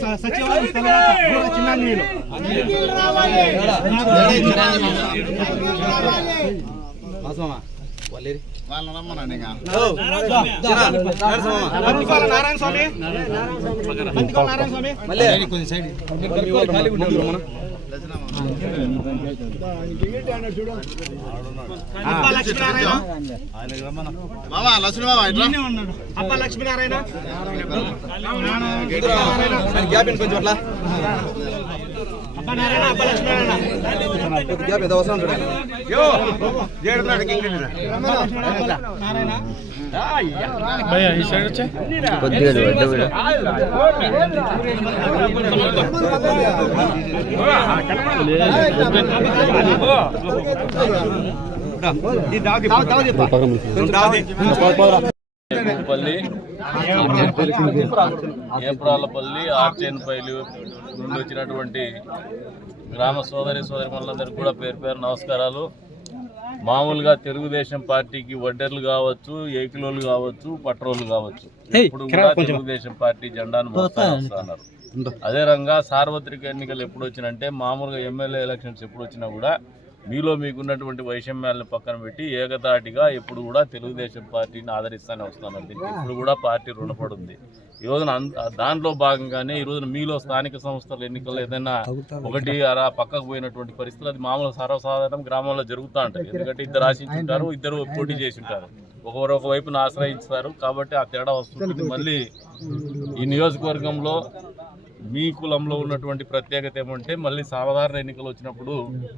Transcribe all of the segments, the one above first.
స- సచివాలయం స్థలం ఊర చిన్న నీళ్ళు బంతికోల నారాయణ స్వామి. బంతికోల నారాయణ స్వామి అప్ప లక్ష్మీనారాయణ మామా లక్ష్మీ మామ ఇట్లా అప్ప లక్ష్మీనారాయణ. అప్ప అప్ప లక్ష్మీనారాయణ నారాయణ పల్లి ఏప్రాలపల్లి ఆర్చేన్పల్లి నుండి వచ్చినటువంటి గ్రామ సోదరి సోదరిమణులందరికీ కూడా పేరు పేరు నమస్కారాలు. మామూలుగా తెలుగుదేశం పార్టీకి వడ్డర్లు కావచ్చు ఏకిలోలు కావచ్చు పట్రోలు కావచ్చు. ఇప్పుడు కూడా తెలుగుదేశం పార్టీ జెండాను మోస్తా వస్తున్నారు అదే రంగా సార్వత్రిక ఎన్నికలు ఎప్పుడు వచ్చినంటే మామూలుగా ఎమ్మెల్యే ఎలక్షన్స్ ఎప్పుడు వచ్చినా కూడా మీలో మీకున్నటువంటి వైషమ్యాలను పక్కన పెట్టి ఏకతాటిగా ఎప్పుడు కూడా తెలుగుదేశం పార్టీని ఆదరిస్తానే వస్తున్నారు దీనికి ఇప్పుడు కూడా పార్టీ రుణపడి ఉంది ఈ రోజున దాంట్లో భాగంగానే ఈ రోజున మీలో స్థానిక సంస్థల ఎన్నికల్లో ఏదైనా ఒకటి అలా పక్కకు పోయినటువంటి పరిస్థితులు అది మామూలు సర్వసాధారణం గ్రామంలో జరుగుతూ ఉంటాయి. ఎందుకంటే ఇద్దరు ఆశించుంటారు ఇద్దరు పోటీ చేసి ఉంటారు ఒకరు ఒక వైపున ఆశ్రయించుతారు కాబట్టి ఆ తేడా వస్తుంది మళ్ళీ ఈ నియోజకవర్గంలో మీ కులంలో ఉన్నటువంటి ప్రత్యేకత ఏమంటే మళ్ళీ సాధారణ ఎన్నికలు వచ్చినప్పుడు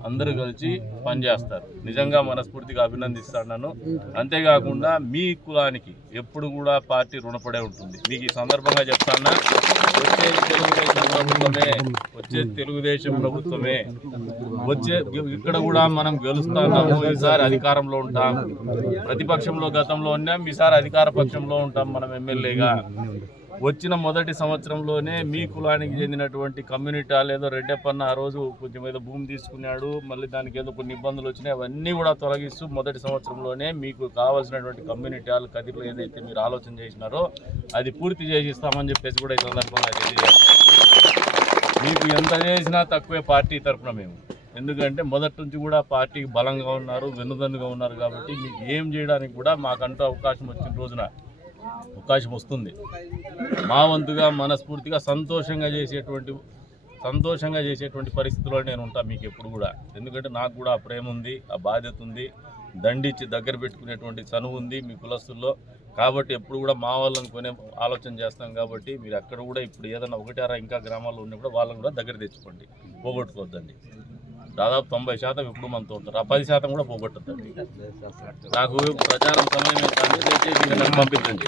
అందరూ కలిసి పనిచేస్తారు. నిజంగా మనస్ఫూర్తిగా అభినందిస్తున్నాను అంతేకాకుండా మీ కులానికి ఎప్పుడు కూడా పార్టీ రుణపడే ఉంటుంది. మీకు ఈ సందర్భంగా చెప్తానా? వచ్చే తెలుగుదేశం ప్రభుత్వమే వచ్చే తెలుగుదేశం ప్రభుత్వమే వచ్చే ఇక్కడ కూడా మనం గెలుస్తున్నాము. ఈసారి అధికారంలో ఉంటాం. ప్రతిపక్షంలో గతంలో ఉన్నాం. ఈసారి అధికార పక్షంలో ఉంటాం మనం ఎమ్మెల్యేగా. వచ్చిన మొదటి సంవత్సరంలోనే మీ కులానికి చెందినటువంటి కమ్యూనిటీ ఏదో రెడ్డప్పన్న ఆ రోజు కొంచెం ఏదో భూమి తీసుకున్నాడు మళ్ళీ దానికి ఏదో కొన్ని ఇబ్బందులు వచ్చినాయి అవన్నీ కూడా తొలగిస్తూ మొదటి సంవత్సరంలోనే మీకు కావాల్సినటువంటి కమ్యూనిటీ హాల్ కదిలో ఏదైతే మీరు ఆలోచన చేసినారో అది పూర్తి చేసి ఇస్తామని చెప్పేసి కూడా ఈ సందర్భంగా తెలియజేస్తాం మీకు ఎంత చేసినా తక్కువే పార్టీ తరఫున మేము. ఎందుకంటే మొదటి నుంచి కూడా పార్టీకి బలంగా ఉన్నారు వెన్నుదన్నుగా ఉన్నారు కాబట్టి మీకు ఏం చేయడానికి కూడా మాకంటూ అవకాశం వచ్చిన రోజున అవకాశం వస్తుంది. మా వంతుగా మనస్ఫూర్తిగా సంతోషంగా చేసేటువంటి సంతోషంగా చేసేటువంటి పరిస్థితుల్లో నేను ఉంటాను మీకు ఎప్పుడు కూడా. ఎందుకంటే నాకు కూడా ఆ ప్రేమ ఉంది ఆ బాధ్యత ఉంది. దండిచ్చి దగ్గర పెట్టుకునేటువంటి చనువు ఉంది మీ కులస్తుల్లో. కాబట్టి ఎప్పుడు కూడా మా వాళ్ళని కొనే ఆలోచన చేస్తాం కాబట్టి మీరు అక్కడ కూడా ఇప్పుడు ఏదైనా ఒకటారా ఇంకా గ్రామాల్లో ఉన్నప్పుడు వాళ్ళని కూడా దగ్గర తెచ్చుకోండి. పోగొట్టుకోవద్దండి. దాదాపు తొంభై శాతం ఇప్పుడు మనతో ఉంటారు. ఆ పది శాతం కూడా పోగొట్టద్దండి. నాకు ప్రచారం సమయం కానీ దయచేసి పంపించండి.